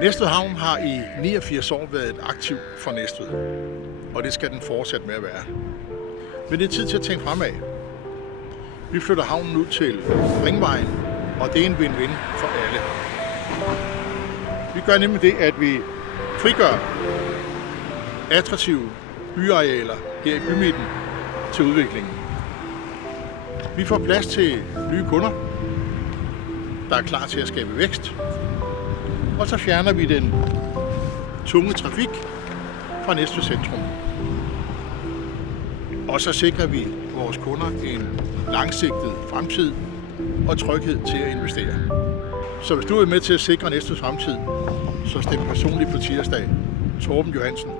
Næstved Havn har i 89 år været et aktiv for Næstved, og det skal den fortsætte med at være. Men det er tid til at tænke fremad. Vi flytter havnen ud til Ringvejen, og det er en win-win for alle. Vi gør nemlig det, at vi frigør attraktive byarealer her i bymidten til udviklingen. Vi får plads til nye kunder, der er klar til at skabe vækst. Og så fjerner vi den tunge trafik fra Næstved centrum. Og så sikrer vi vores kunder en langsigtet fremtid og tryghed til at investere. Så hvis du er med til at sikre Næstveds fremtid, så stem personligt på tirsdag. Torben Johansen.